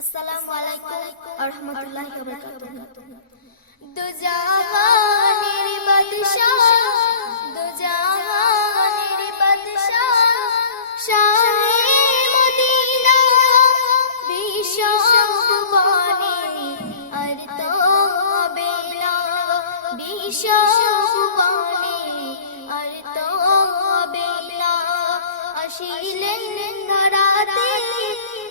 আসসালামু আলাইকুম ওয়া রাহমাতুল্লাহি ওয়া বারাকাতুহু। দু বাদশাহ দু বাদশাহ শাহে মদিনা বিশ্ববাণী আর তো হবে না বিশ্ববাণী আর তো হবে না। আসিলেন ধরাতে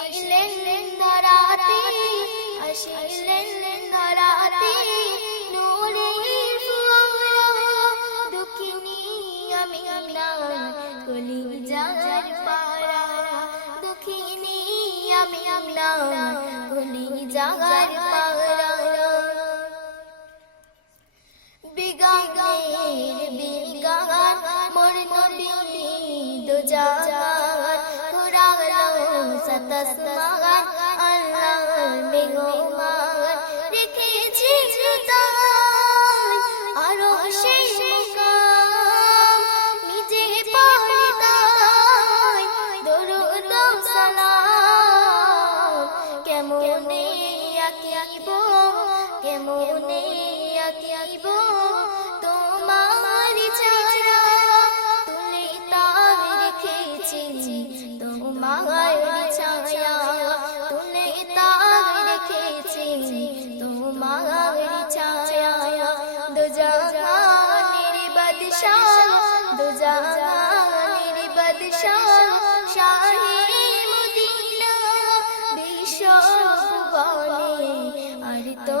আসিলেন ধরাতে আসিলেন ধরাতে আপনার কলিজার পারা বিগানের বিগান মোর নবী দু জাহান কুরালো সাতাস মাগান আল্লাহ মেগো মেঘমান রেখেছি তাই আরও সেই মুকাম। নিজে পারে তাই দরুদ সালাম। কেমনে আকিব তোমার ছাড়া তুলে তার রেখেছি তোমার ছায়া। তুলে তার রেখেছি তোমার ছায়া। দু জাহানের বাদশাহ দু জাহানের বাদশাহ, শাহে মদিনা বিশ্ববাণী আর তো